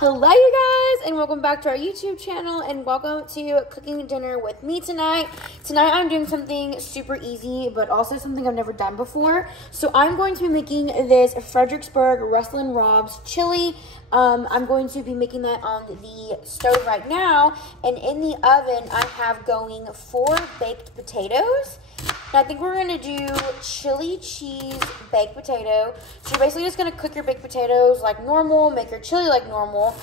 Hello you guys, and welcome back to our YouTube channel, and welcome to cooking dinner with me tonight. Tonight I'm doing something super easy, but also something I've never done before. So I'm going to be making this Fredericksburg Russell & Rob's chili. I'm going to be making that on the stove right now, and in the oven I have going 4 baked potatoes. And I think we're going to do chili cheese baked potato. So you're basically just going to cook your baked potatoes like normal, make your chili like normal.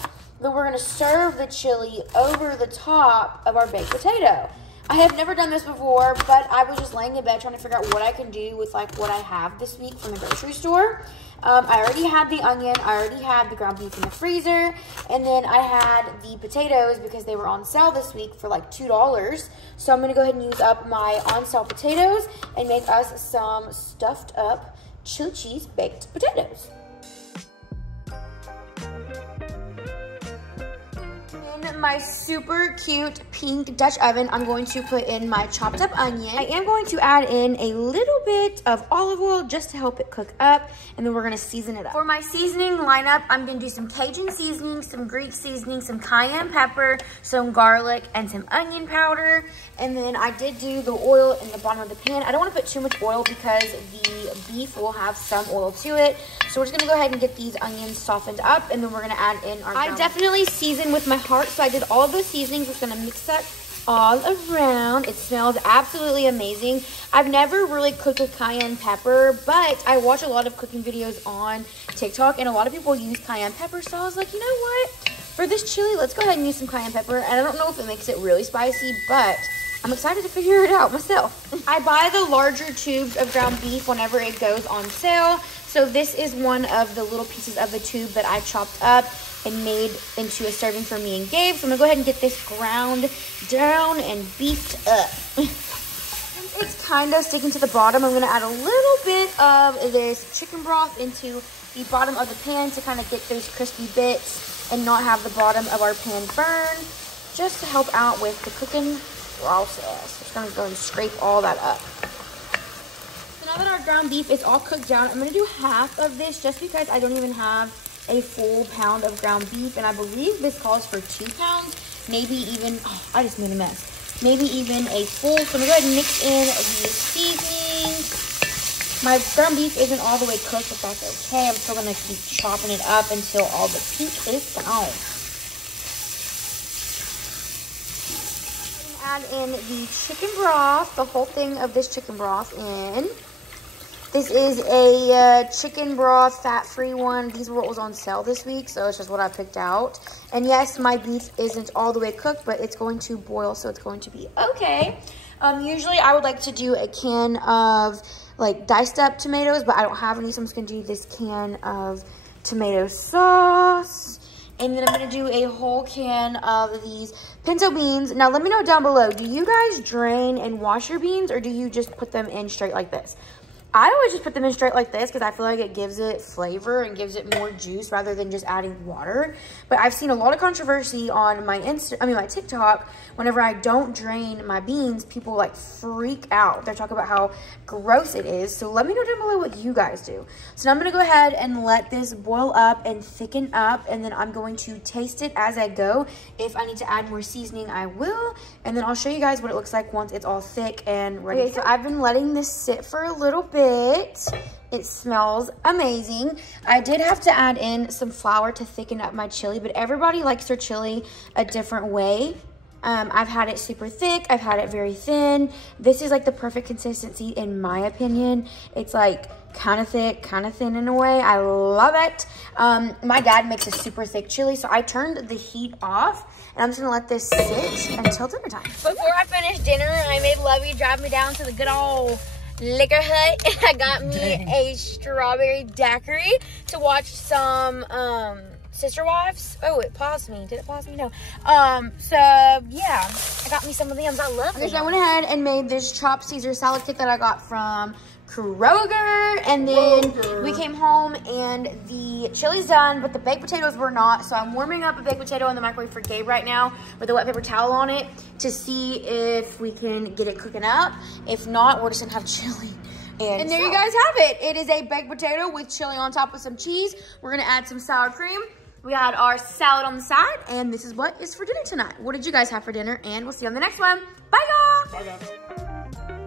Then we're going to serve the chili over the top of our baked potato. I have never done this before, but I was just laying in bed trying to figure out what I can do with like what I have this week from the grocery store. I already had the onion, I already had the ground beef in the freezer, and then I had the potatoes because they were on sale this week for like $2. So I'm going to go ahead and use up my on sale potatoes and make us some stuffed up chili cheese baked potatoes. In my super cute pink Dutch oven, I'm going to put in my chopped up onion. I am going to add in a little bit of olive oil just to help it cook up, and then we're going to season it up. For my seasoning lineup, I'm going to do some Cajun seasoning, some Greek seasoning, some cayenne pepper, some garlic, and some onion powder. And then I did do the oil in the bottom of the pan. I don't want to put too much oil because the beef will have some oil to it. So we're just going to go ahead and get these onions softened up, and then we're going to add in our I definitely season with my heart, so I did all of those seasonings. We're just going to mix that all around. It smells absolutely amazing. I've never really cooked with cayenne pepper, but I watch a lot of cooking videos on TikTok, and a lot of people use cayenne pepper, so I was like, you know what? For this chili, let's go ahead and use some cayenne pepper. And I don't know if it makes it really spicy, but I'm excited to figure it out myself. I buy the larger tubes of ground beef whenever it goes on sale. So this is one of the little pieces of the tube that I chopped up and made into a serving for me and Gabe. So I'm gonna go ahead and get this ground down and beefed up. It's kind of sticking to the bottom. I'm gonna add a little bit of this chicken broth into the bottom of the pan to kind of get those crispy bits and not have the bottom of our pan burn, just to help out with the cooking process. Just gonna go and scrape all that up. So now that our ground beef is all cooked down, I'm gonna do half of this just because I don't even have a full pound of ground beef, and I believe this calls for 2 pounds, maybe even, oh, I just made a mess, maybe even a full. So I'm gonna go ahead and mix in the seasonings. My ground beef isn't all the way cooked, but that's okay. I'm still gonna keep chopping it up until all the pink is gone. Add in the chicken broth, the whole thing of this chicken broth in. This is a chicken broth, fat-free one. These were what was on sale this week, so it's just what I picked out. And yes, my beef isn't all the way cooked, but it's going to boil, so it's going to be okay. Usually I would like to do a can of like diced up tomatoes, but I don't have any, so I'm just gonna do this can of tomato sauce. And then I'm gonna do a whole can of these pinto beans. Now let me know down below, do you guys drain and wash your beans, or do you just put them in straight like this? I always just put them in straight like this because I feel like it gives it flavor and gives it more juice rather than just adding water. But I've seen a lot of controversy on my my TikTok. Whenever I don't drain my beans, people like freak out. They're talking about how gross it is. So let me know down below what you guys do. So now I'm gonna go ahead and let this boil up and thicken up, and then I'm going to taste it as I go. If I need to add more seasoning, I will. And then I'll show you guys what it looks like once it's all thick and ready. Okay, so I've been letting this sit for a little bit. It smells amazing. I did have to add in some flour to thicken up my chili, but everybody likes their chili a different way. I've had it super thick. I've had it very thin. This is like the perfect consistency in my opinion. It's like kind of thick, kind of thin in a way. I love it. My dad makes a super thick chili, so I turned the heat off, and I'm just gonna let this sit until dinner time. Before I finish dinner, I made Lovey drive me down to the good old Liquor Hut, and I got me a strawberry daiquiri to watch some Sister Wives. Oh, it paused me. Did it pause me? No. So yeah, I got me some of them. I love them. Okay, so I went ahead and made this chopped Caesar salad kit that I got from Kroger, and then we came home and the chili's done, but the baked potatoes were not. So I'm warming up a baked potato in the microwave for Gabe right now with a wet paper towel on it to see if we can get it cooking up. If not, we're just gonna have chili. And there you guys have it. It is a baked potato with chili on top with some cheese. We're gonna add some sour cream. We had our salad on the side, and this is what is for dinner tonight. What did you guys have for dinner? And we'll see you on the next one. Bye, y'all. Bye, guys.